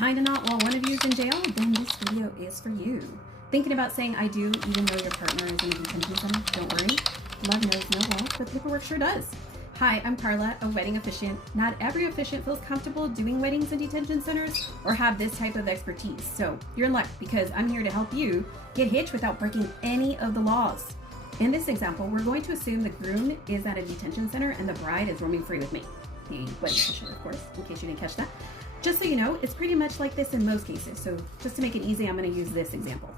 Tying a knot while one of you is in jail? Then this video is for you. Thinking about saying I do even though your partner is in a detention center? Don't worry. Love knows no law, but paperwork sure does. Hi, I'm Carla, a wedding officiant. Not every officiant feels comfortable doing weddings in detention centers or have this type of expertise. So you're in luck because I'm here to help you get hitched without breaking any of the laws. In this example, we're going to assume the groom is at a detention center and the bride is roaming free with me. The wedding officiant, of course, in case you didn't catch that. Just so you know, it's pretty much like this in most cases. So just to make it easy, I'm going to use this example.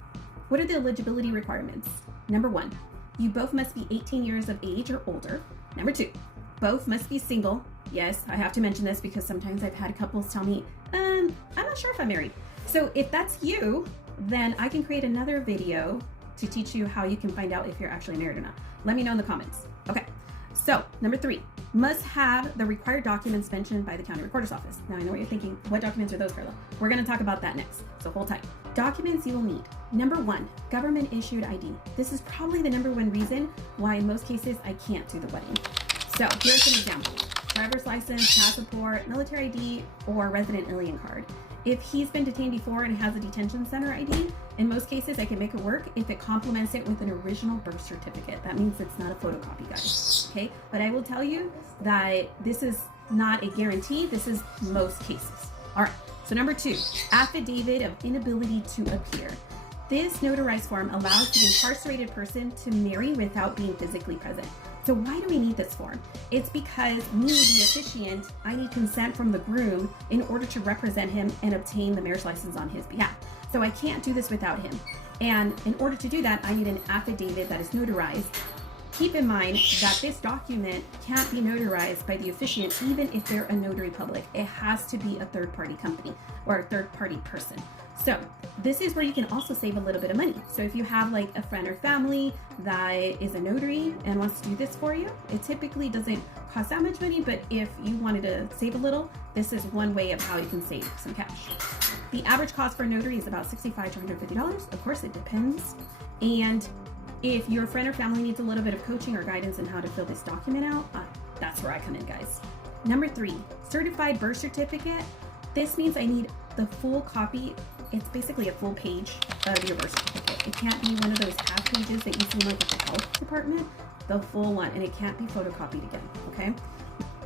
What are the eligibility requirements? Number 1, you both must be 18 years of age or older. Number 2, both must be single. Yes, I have to mention this because sometimes I've had couples tell me, I'm not sure if I'm married. So if that's you, then I can create another video to teach you how you can find out if you're actually married or not. Let me know in the comments. Okay, so number 3, must have the required documents mentioned by the county recorder's office. Now I know what you're thinking, what documents are those, Carla? We're gonna talk about that next, so hold tight. Documents you will need. Number 1, government issued ID. This is probably the number 1 reason why in most cases I can't do the wedding. So here's an example. Driver's license, passport, military ID, or resident alien card. If he's been detained before and has a detention center ID, in most cases I can make it work if it complements it with an original birth certificate. That means it's not a photocopy, guys. Okay, but I will tell you that this is not a guarantee. This is most cases. All right, so number 2, Affidavit of Inability to Appear. This notarized form allows the incarcerated person to marry without being physically present. So why do we need this form? It's because me, the officiant, I need consent from the groom in order to represent him and obtain the marriage license on his behalf. So I can't do this without him. And in order to do that, I need an affidavit that is notarized. Keep in mind that this document can't be notarized by the officiant even if they're a notary public. It has to be a third-party company or a third-party person. So this is where you can also save a little bit of money. So if you have like a friend or family that is a notary and wants to do this for you, it typically doesn't cost that much money, but if you wanted to save a little, this is one way of how you can save some cash. The average cost for a notary is about $65 to $150. Of course, it depends. And if your friend or family needs a little bit of coaching or guidance on how to fill this document out, that's where I come in, guys. Number 3, certified birth certificate. This means I need the full copy. It's basically a full page of your birth certificate. It can't be one of those half pages that you see like at the health department, the full one, and it can't be photocopied again, okay?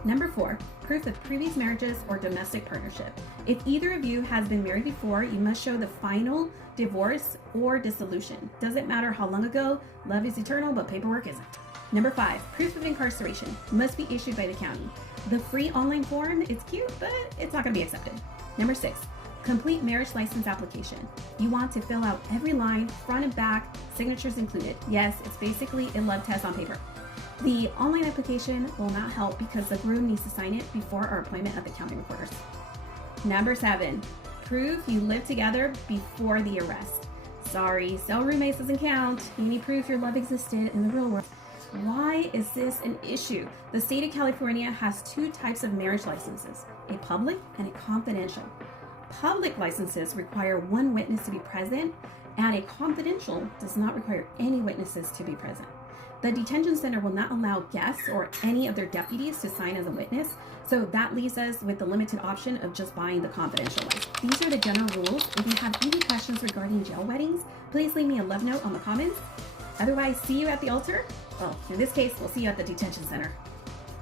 Number 4, proof of previous marriages or domestic partnership. If either of you has been married before, you must show the final divorce or dissolution. Doesn't matter how long ago, love is eternal, but paperwork isn't. Number 5, proof of incarceration must be issued by the county. The free online form, it's cute, but it's not gonna be accepted. Number 6, complete marriage license application. You want to fill out every line, front and back, signatures included. Yes, it's basically a love test on paper. The online application will not help because the groom needs to sign it before our appointment at the county recorders. Number 7, proof you lived together before the arrest. Sorry, cell roommates doesn't count. You need proof your love existed in the real world. Why is this an issue? The state of California has 2 types of marriage licenses, a public and a confidential. Public licenses require 1 witness to be present, and a confidential does not require any witnesses to be present. The detention center will not allow guests or any of their deputies to sign as a witness, so that leaves us with the limited option of just buying the confidential license. These are the general rules. If you have any questions regarding jail weddings, please leave me a love note on the comments. Otherwise, see you at the altar. Well, in this case, we'll see you at the detention center.